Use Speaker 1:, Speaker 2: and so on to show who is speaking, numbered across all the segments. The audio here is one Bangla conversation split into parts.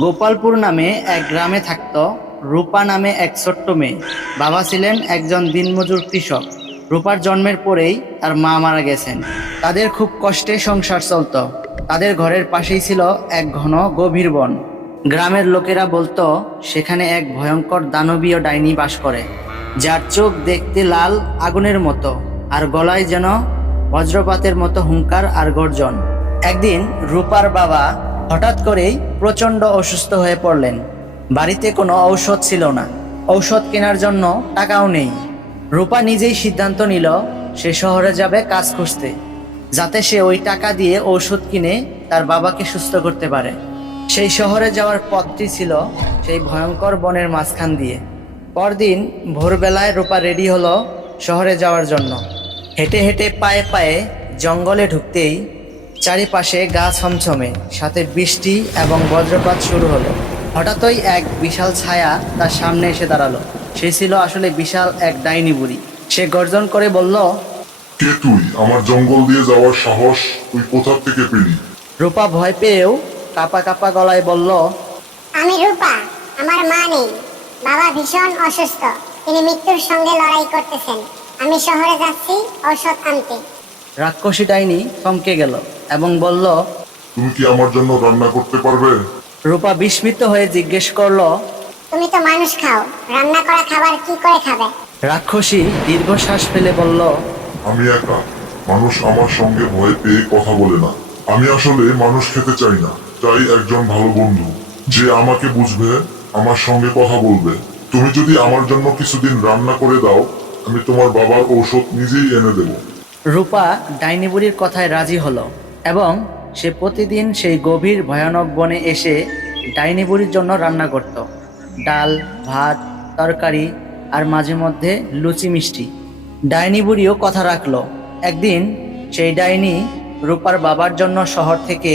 Speaker 1: গোপালপুর নামে এক গ্রামে থাকত রূপা নামে এক ছোট্ট মেয়ে। বাবা ছিলেন একজন দিনমজুর কৃষক। রূপার জন্মের পরেই তার মা মারা গেছেন। তাদের খুব কষ্টে সংসার চলত। তাদের ঘরের পাশেই ছিল এক ঘন গভীর বন। গ্রামের লোকেরা বলতো, সেখানে এক ভয়ঙ্কর দানবীয় ডাইনি বাস করে, যার চোখ দেখতে লাল আগুনের মতো। আর গলায় যেন বজ্রপাতের মতো হুঙ্কার আর গর্জন। একদিন রূপার বাবা হঠাৎ করেই প্রচণ্ড অসুস্থ হয়ে পড়লেন। বাড়িতে কোনো ঔষধ ছিল না। ঔষধ কেনার জন্য টাকাও নেই। রূপা নিজেই সিদ্ধান্ত নিল, সে শহরে যাবে কাজ খুঁজতে, যাতে সে ওই টাকা দিয়ে ঔষধ কিনে তার বাবাকে সুস্থ করতে পারে। সেই শহরে যাওয়ার পথটি ছিল সেই ভয়ঙ্কর বনের মাঝখান দিয়ে। পরদিন ভোরবেলায় রূপা রেডি হলো শহরে যাওয়ার জন্য। হেঁটে হেঁটে পায়ে পায়ে জঙ্গলে ঢুকতেই চারিপাশে গা ছমছমে সাথে বৃষ্টি এবং বজ্রপাত শুরু হলো। হঠাৎই এক বিশাল ছায়া তার সামনে এসে দাঁড়াল। সে ছিল আসলে বিশাল এক ডাইনি বুড়ি। সে গর্জন করে বলল
Speaker 2: কে তুই? আমার জঙ্গল দিয়ে যাওয়ার সাহস তুই কোথা থেকে পেলি?
Speaker 1: রূপা ভয় পেয়েও কাপা কাপা গলায় বলল
Speaker 3: আমি রূপা আমার মা নেই। বাবা ভীষণ অসুস্থ। তিনি মৃত্যুর সঙ্গে লড়াই করতেছেন। আমি শহরে যাচ্ছি ঔষধ আনতে।
Speaker 1: রাক্ষসী ডাইনি থমকে গেল এবং বলল
Speaker 2: তুমি কি আমার জন্য রান্না করতে পারবে?
Speaker 1: রূপা বিস্মিত হয়ে জিজ্ঞেস করল
Speaker 3: তুমি তো মানুষ খাও রান্না করা খাবার কি করে খাবে?
Speaker 1: রাক্ষসী দীর্ঘশ্বাস ফেলে বলল
Speaker 2: আমি একা মানুষ আমার সঙ্গে ভয় পেয়ে কথা বলে না। আমি আসলে মানুষ খেতে চাই না চাই একজন ভালো বন্ধু যে আমাকে বুঝবে আমার সঙ্গে কথা বলবে। তুমি যদি আমার জন্য কিছুদিন রান্না করে দাও আমি তোমার বাবার ঔষধ নিজেই এনে দেবো।
Speaker 1: রূপা ডাইনি বুড়ির কথায় রাজি হলো এবং সে প্রতিদিন সেই গভীর ভয়ানক বনে এসে ডাইনি বুড়ির জন্য রান্না করত। ডাল, ভাত, তরকারি আর মাঝে মধ্যে লুচি মিষ্টি। ডাইনি বুড়িও কথা রাখল। একদিন সেই ডাইনি রূপার বাবার জন্য শহর থেকে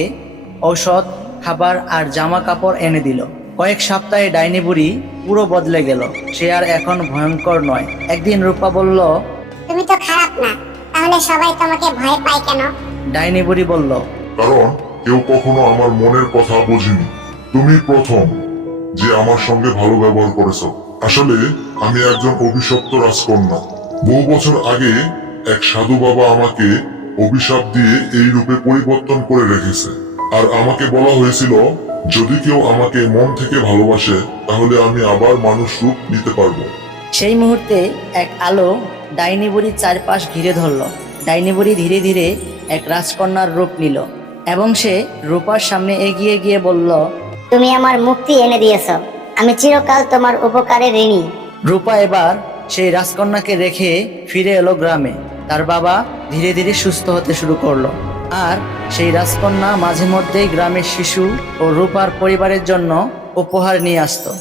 Speaker 1: ঔষধ, খাবার আর জামা কাপড় এনে দিল। কয়েক সপ্তাহে ডাইনি বুড়ি পুরো বদলে গেল। সে আর এখন ভয়ঙ্কর নয়। একদিন রূপা বলল
Speaker 3: তুমি তো খারাপ না তাহলে সবাই তোমাকে ভয় পায় কেন?
Speaker 1: ডাইনি বুড়ি বলল
Speaker 2: কারণ কেউ কখনো আমার মনের কথা বোঝেনি। তুমি প্রথম যে আমার সঙ্গে ভালো ব্যবহার করেছ। আসলে আমি একজন অভিশপ্ত রাজকন্যা। বহু বছর আগে এক সাধু বাবা আমাকে অভিশাপ দিয়ে এই রূপে পরিবর্তন করে রেখেছে। আর আমাকে বলা হয়েছিল যদি কেউ আমাকে মন থেকে ভালোবাসে তাহলে আমি আবার মানুষ রূপ নিতে পারব।
Speaker 1: সেই মুহূর্তে এক আলো ডাইনি বুড়ির চারপাশ ঘিরে ধরল। ডাইনি বুড়ি ধীরে ধীরে এক রাজকন্যার রূপ নিল এবং সে রূপার সামনে এগিয়ে গিয়ে বলল
Speaker 4: তুমি আমার মুক্তি এনে দিয়েছ। আমি চিরকাল তোমার উপকারে ঋণী।
Speaker 1: রূপা এবার সেই রাজকন্যাকে রেখে ফিরে এলো গ্রামে। তার বাবা ধীরে ধীরে সুস্থ হতে শুরু করল। আর সেই রাজকন্যা মাঝে মধ্যেই গ্রামের শিশু ও রূপার পরিবারের জন্য উপহার নিয়ে আসতো।